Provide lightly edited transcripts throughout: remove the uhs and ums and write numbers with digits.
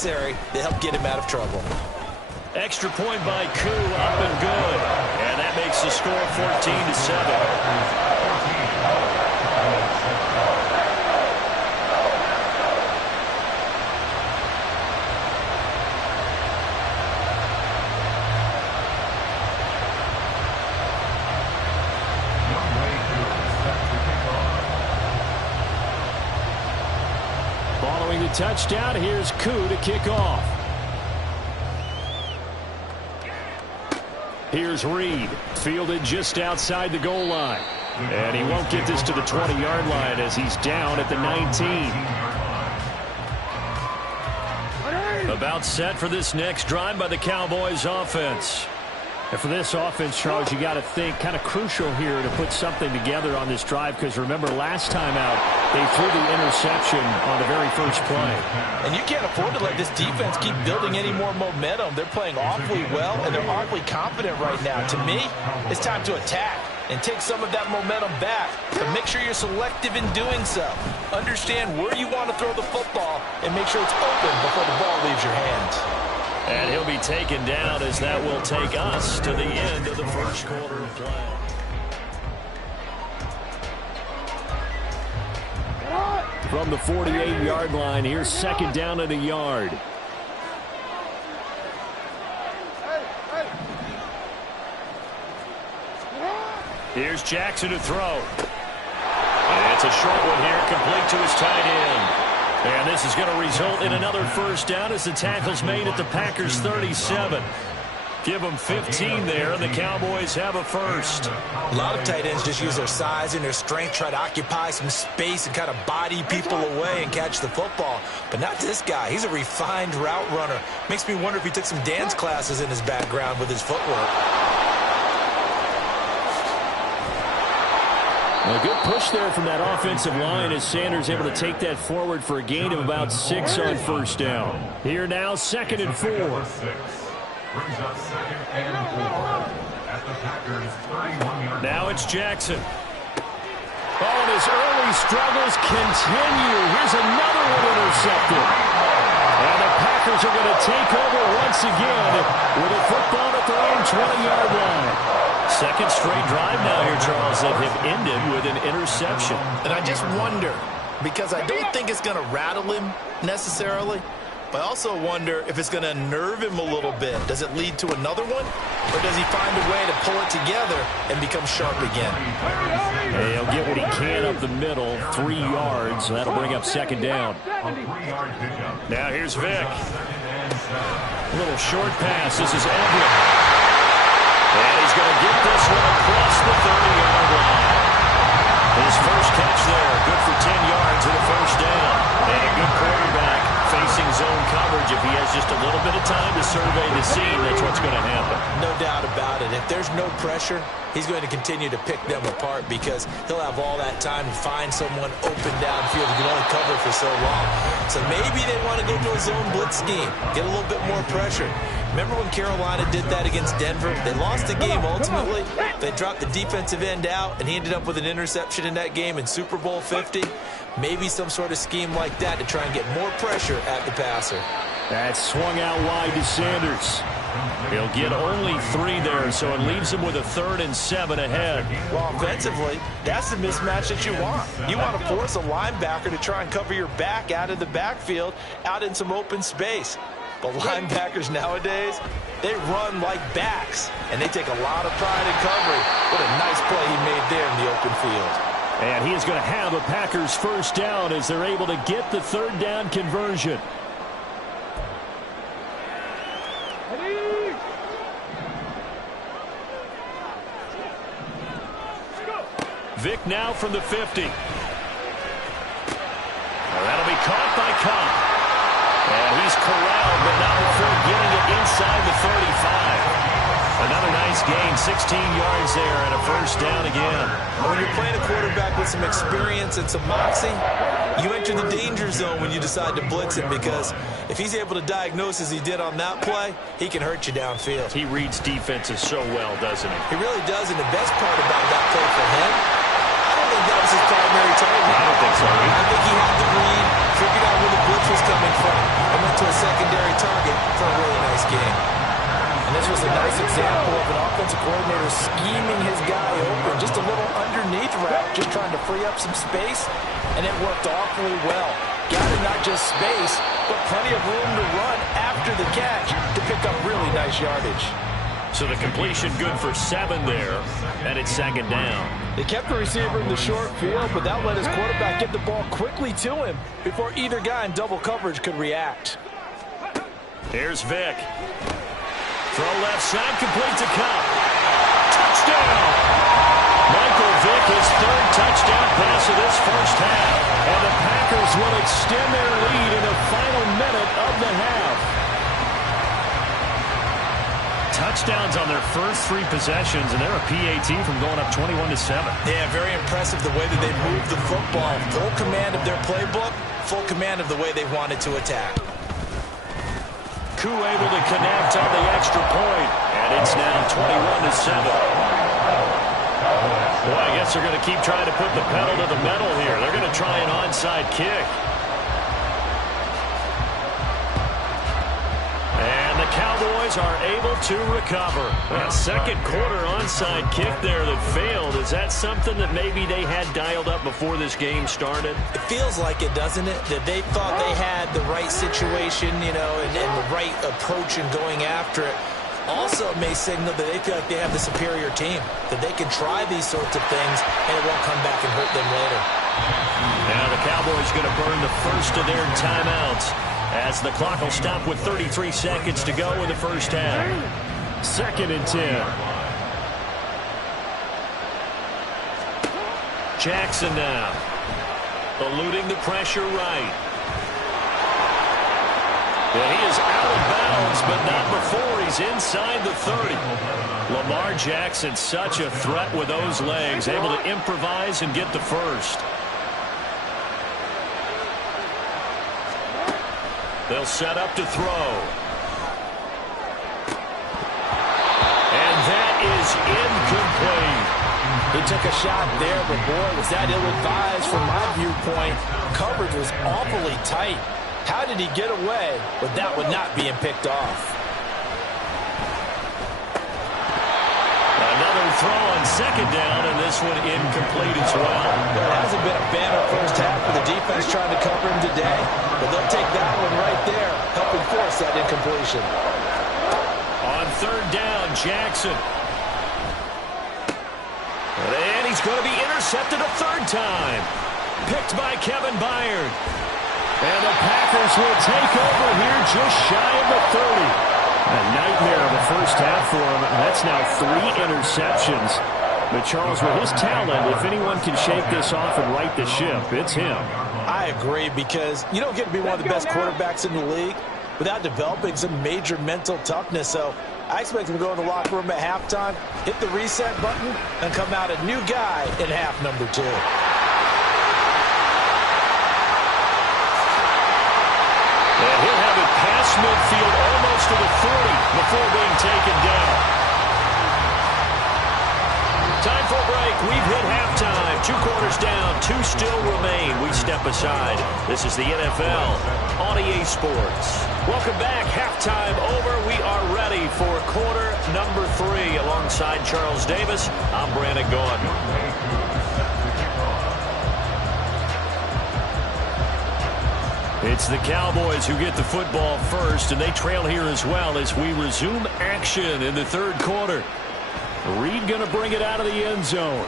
necessary to help get him out of trouble. Extra point by Koo, up and good. And that makes the score 14-7. Following the touchdown, here's Koo to kick off. Here's Reed, fielded just outside the goal line. And he won't get this to the 20-yard line as he's down at the 19. About set for this next drive by the Cowboys offense. And for this offense, Charles, you got to think kind of crucial here to put something together on this drive, because remember last time out they threw the interception on the very first play. And you can't afford to let this defense keep building any more momentum. They're playing awfully well, and they're awfully confident right now. To me, it's time to attack and take some of that momentum back. But make sure you're selective in doing so. Understand where you want to throw the football and make sure it's open before the ball leaves your hands. And he'll be taken down as that will take us to the end of the first quarter of play. From the 48-yard line, here's second down at a yard. Here's Jackson to throw. And it's a short one here, complete to his tight end. And this is going to result in another first down as the tackle's made at the Packers' 37. Give them 15 there, and the Cowboys have a first. A lot of tight ends just use their size and their strength, try to occupy some space and kind of body people away and catch the football. But not this guy. He's a refined route runner. Makes me wonder if he took some dance classes in his background with his footwork. A good push there from that offensive line as Sanders able to take that forward for a gain of about 6 on first down. Here now, 2nd and 4. Now it's Jackson. Oh, and his early struggles continue. Here's another one intercepted. And the Packers are going to take over once again with a football at their own 20-yard line. Second straight drive now here, Charles, that have ended with an interception. And I just wonder, because I don't think it's going to rattle him necessarily, but I also wonder if it's going to unnerve him a little bit. Does it lead to another one? Or does he find a way to pull it together and become sharp again? Hey, he'll get what he can up the middle, 3 yards. So that'll bring up second down. Now here's Vick. A little short pass. This is Edwin. And he's going to get this one across the 30-yard line. His first catch there, good for 10 yards and a first down. And a good quarterback facing zone coverage. If he has just a little bit of time to survey the scene, that's what's going to happen. No doubt about it. If there's no pressure, he's going to continue to pick them apart because he'll have all that time to find someone open downfield. He can only cover for so long. So maybe they want to go to a zone blitz scheme, get a little bit more pressure. Remember when Carolina did that against Denver? They lost the game ultimately. They dropped the defensive end out, and he ended up with an interception in that game in Super Bowl 50. Maybe some sort of scheme like that to try and get more pressure at the passer. That swung out wide to Sanders. He'll get only 3 there, so it leaves him with a 3rd and 7 ahead. Well, offensively, that's the mismatch that you want. You want to force a linebacker to try and cover your back out of the backfield, out in some open space. But linebackers nowadays, they run like backs, and they take a lot of pride in covering. What a nice play he made there in the open field. And he is going to have a Packers first down as they're able to get the 3rd down conversion. Vick now from the 50. Well, that'll be caught by Cobb. And he's corralled, but not before getting it inside the 35. Another nice gain, 16 yards there, and a first down again. When you're playing a quarterback with some experience and some moxie, you enter the danger zone when you decide to blitz him, because if he's able to diagnose as he did on that play, he can hurt you downfield. He reads defenses so well, doesn't he? He really does, and the best part about that play for him, I don't think that was his primary target. I don't think so either. I think he had the read, figured out where the blitz was coming from, and went to into a secondary target for a really nice game. And this was a nice example of an offensive coordinator scheming his guy open. Just a little underneath route, just trying to free up some space, and it worked awfully well. Got it not just space, but plenty of room to run after the catch to pick up really nice yardage. So the completion good for 7 there, and it's second down. They kept the receiver in the short field, but that let his quarterback get the ball quickly to him before either guy in double coverage could react. Here's Vick. Throw left side, complete to Cup. Touchdown! Michael Vick, his 3rd touchdown pass of this first half. And the Packers will extend their lead in the final minute of the half. Touchdowns on their first 3 possessions, and they're a PAT from going up 21-7. Yeah, very impressive the way that they moved the football. Full command of their playbook, full command of the way they wanted to attack. Koo able to connect on the extra point, and it's now 21-7. Boy, I guess they're going to keep trying to put the pedal to the metal here. They're going to try an onside kick. And the Cowboys are able to recover. A second quarter onside kick there that failed. Is that something that maybe they had dialed up before this game started? It feels like it, doesn't it? That they thought they had the right situation, you know, and the right approach in going after it. Also, it may signal that they feel like they have the superior team, that they can try these sorts of things, and it won't come back and hurt them later. Now the Cowboys going to burn the first of their timeouts, as the clock will stop with 33 seconds to go in the first half. 2nd and 10. Jackson now, eluding the pressure right. And he is out of bounds, but not before he's inside the 30. Lamar Jackson, such a threat with those legs, able to improvise and get the first. They'll set up to throw. And that is incomplete. He took a shot there, but boy, was that ill-advised from my viewpoint. Coverage was awfully tight. How did he get away with that one not being picked off? Another throw on 2nd down, and this one incomplete as well. It hasn't been a banner first half for the defense trying to cover him today, but they'll take that one right there, helping force that incompletion. On 3rd down, Jackson. And he's going to be intercepted a 3rd time. Picked by Kevin Byard. And the Packers will take over here just shy of the 30. A nightmare of the first half for him. That's now 3 interceptions. But Charles, with his talent, if anyone can shake this off and right the ship, it's him. I agree, because you don't get to be one of the best quarterbacks in the league without developing some major mental toughness. So I expect him to go in the locker room at halftime, hit the reset button, and come out a new guy in half number 2. And he'll have it past midfield almost to the 40 before being taken down. Time for a break. We've hit halftime. 2 quarters down. 2 still remain. We step aside. This is the NFL on EA Sports. Welcome back. Halftime over. We are ready for quarter number 3. Alongside Charles Davis, I'm Brandon Gaughan. It's the Cowboys who get the football first, and they trail here as well as we resume action in the 3rd quarter. Reed going to bring it out of the end zone.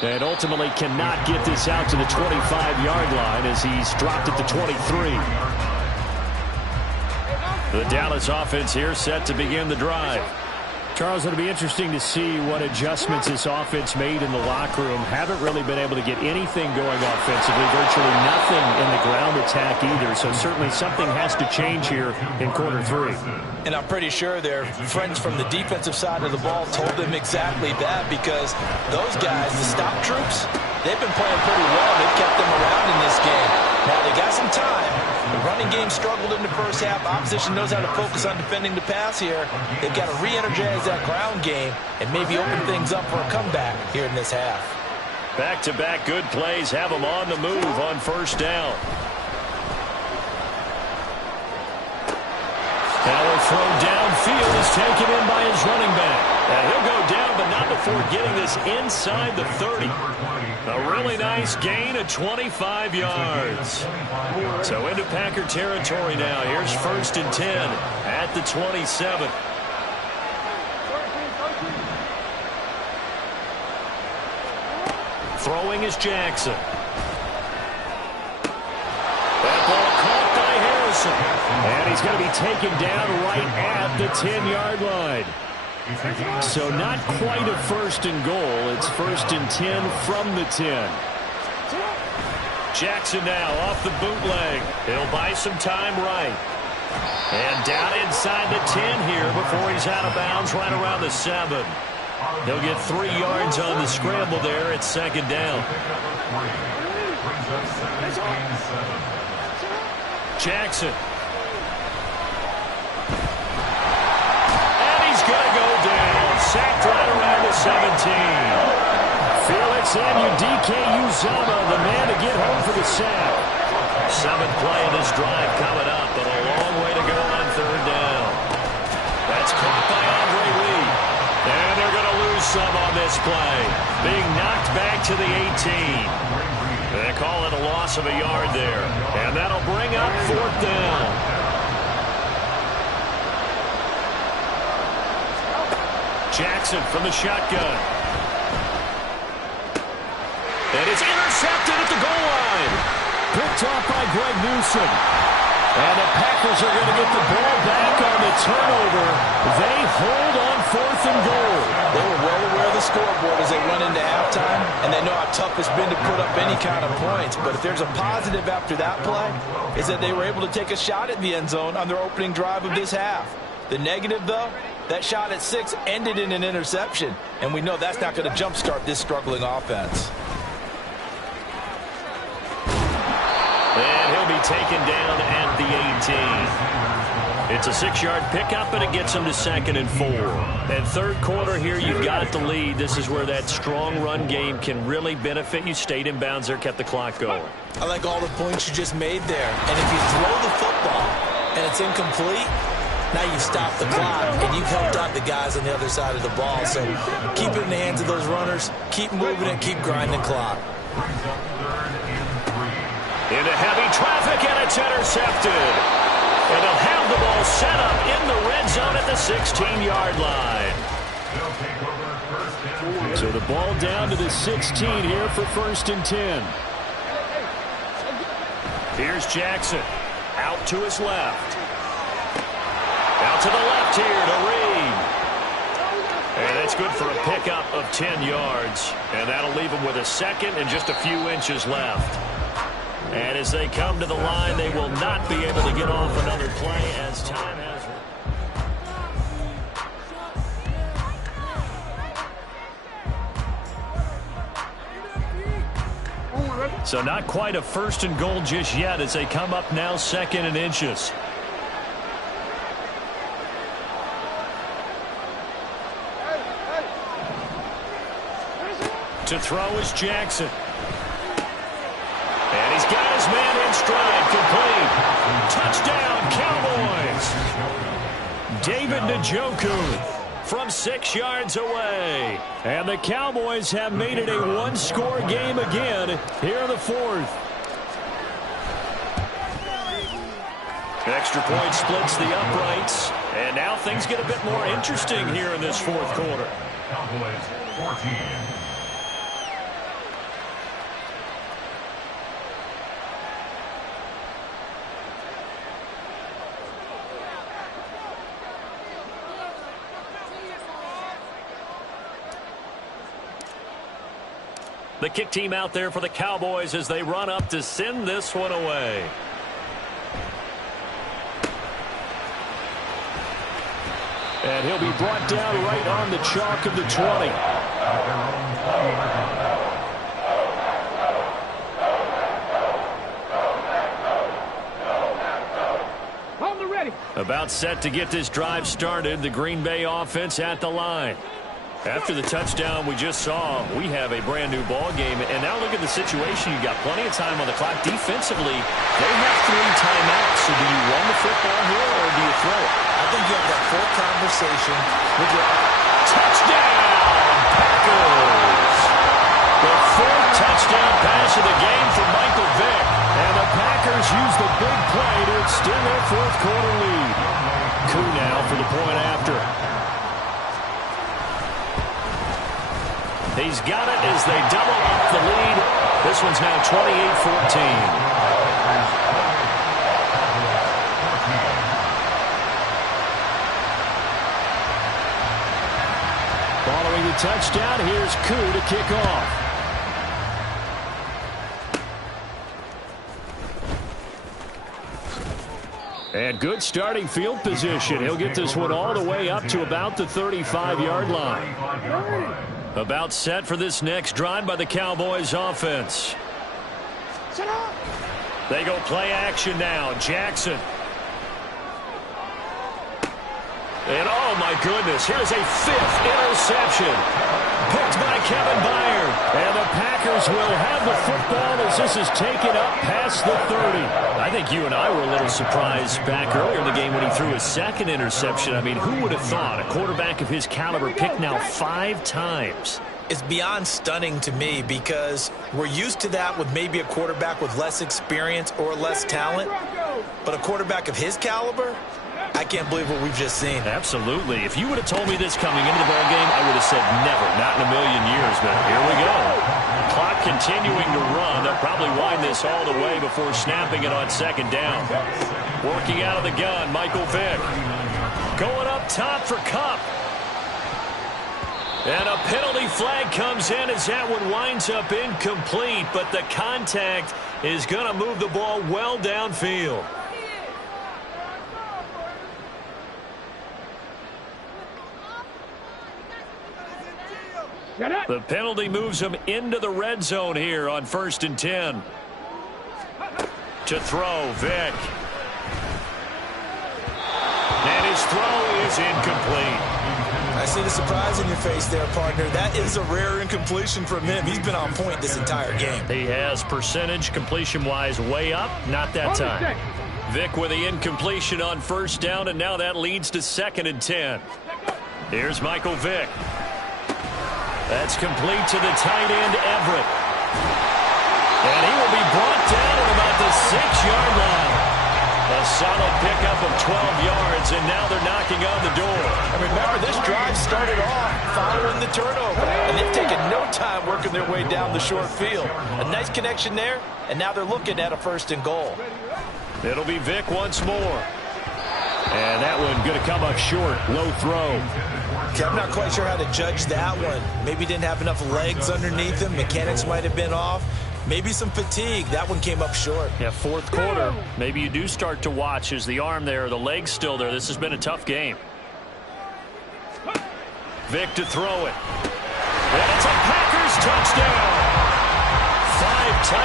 And ultimately cannot get this out to the 25-yard line as he's dropped at the 23. The Dallas offense here set to begin the drive. Charles, it'll be interesting to see what adjustments this offense made in the locker room. Haven't really been able to get anything going offensively, virtually nothing in the ground attack either. So certainly something has to change here in quarter 3. And I'm pretty sure their friends from the defensive side of the ball told them exactly that, because those guys, the stop troops, they've been playing pretty well. They've kept them around in this game. Now they got some time. The running game struggled in the first half. Opposition knows how to focus on defending the pass here. They've got to re-energize that ground game and maybe open things up for a comeback here in this half. Back-to-back good plays have them on the move on 1st down. throw downfield is taken in by his running back. And he'll go down, but not before getting this inside the 30. A really nice gain of 25 yards. So into Packer territory now. Here's 1st and 10 at the 27. Throwing is Jackson. That ball caught by Harrison. And he's going to be taken down right at the 10-yard line. So not quite a 1st and goal. It's 1st and 10 from the 10. Jackson now off the bootleg. He'll buy some time right. And down inside the 10 here before he's out of bounds right around the 7. He'll get 3 yards on the scramble there at 2nd down. Jackson. And he's going to go down. Sacked right around the 17. Felix Anudike-Uzomah, the man to get home for the sack. 7th play of this drive coming up, but a long way to go on 3rd down. That's caught by Andre Lee. And they're going to lose some on this play. Being knocked back to the 18. They call it a loss of a yard there. And that'll bring up 4th down. Jackson from the shotgun. And it's intercepted at the goal line. Picked off by Greg Newsom. And the Packers are going to get the ball back on the turnover. They hold on 4th and goal. They were well aware of the scoreboard as they went into halftime, and they know how tough it's been to put up any kind of points. But if there's a positive after that play, is that they were able to take a shot at the end zone on their opening drive of this half. The negative, though, that shot at 6 ended in an interception, and we know that's not going to jumpstart this struggling offense. And he'll be taken down at the 18. It's a 6-yard pickup, and it gets him to 2nd and 4. And 3rd quarter here, you've got the lead. This is where that strong run game can really benefit you. Stayed in bounds there, kept the clock going. I like all the points you just made there. And if you throw the football and it's incomplete, now you stop the clock, and you've helped out the guys on the other side of the ball. So keep it in the hands of those runners. Keep moving it. Keep grinding clock. Into heavy traffic, and it's intercepted. And they'll have the ball set up in the red zone at the 16-yard line. So the ball down to the 16 here for 1st and 10. Here's Jackson. Out to his left. Out to the left here to Reed. And that's good for a pickup of 10 yards. And that'll leave him with a 2nd and just a few inches left. And as they come to the line, they will not be able to get off another play as time has run. So not quite a 1st and goal just yet as they come up now 2nd and inches. To throw is Jackson. And he's got his man in stride, complete. Touchdown, Cowboys. David Njoku from 6 yards away. And the Cowboys have made it a one-score game again here in the 4th. Extra point splits the uprights. And now things get a bit more interesting here in this 4th quarter. Cowboys 14. The kick team out there for the Cowboys as they run up to send this one away. And he'll be brought down right on the chalk of the 20. About set to get this drive started. The Green Bay offense at the line. After the touchdown we just saw, we have a brand new ball game. And now look at the situation. You've got plenty of time on the clock. Defensively, they have 3 timeouts. So do you run the football here or do you throw it? I think you have that full conversation with your touchdown, Packers. The fourth touchdown pass of the game for Michael Vick. And the Packers use the big play to extend their fourth quarter lead. Koo now for the point after. He's got it as they double up the lead. This one's now 28-14. Following the touchdown, here's Koo to kick off. And good starting field position. He'll get this one all the way up to about the 35-yard line. About set for this next drive by the Cowboys offense. They go play action now. Jackson. And oh my goodness, here's a fifth interception. Picked by Kevin Byard. And the Packers will have the football as this is taken up past the 30. I think you and I were a little surprised back earlier in the game when he threw his second interception. I mean, who would have thought a quarterback of his caliber picked now 5 times? It's beyond stunning to me because we're used to that with maybe a quarterback with less experience or less talent. But a quarterback of his caliber, I can't believe what we've just seen. Absolutely. If you would have told me this coming into the ballgame, I would have said never, not in a million years. But here we go. Clock continuing to run. They'll probably wind this all the way before snapping it on second down. Working out of the gun, Michael Vick. Going up top for Kupp. And a penalty flag comes in as that one winds up incomplete. But the contact is going to move the ball well downfield. The penalty moves him into the red zone here on 1st and 10. To throw, Vick. And his throw is incomplete. I see the surprise in your face there, partner. That is a rare incompletion from him. He's been on point this entire game. He has percentage completion-wise way up, not that time. Vick with the incompletion on 1st down, and now that leads to 2nd and 10. Here's Michael Vick. That's complete to the tight end, Everett. And he will be brought down at about the 6-yard line. A solid pickup of 12 yards, and now they're knocking on the door. And remember, this drive started off following the turnover, and they've taken no time working their way down the short field. A nice connection there, and now they're looking at a 1st and goal. It'll be Vick once more. And that one going to come up short. Low throw. Okay, I'm not quite sure how to judge that one. Maybe didn't have enough legs underneath him. Mechanics might have been off. Maybe some fatigue. That one came up short. Yeah, 4th quarter. Maybe you do start to watch. Is the arm there, the leg's still there? This has been a tough game. Vick to throw it. And it's a Packers touchdown. 5 touchdowns.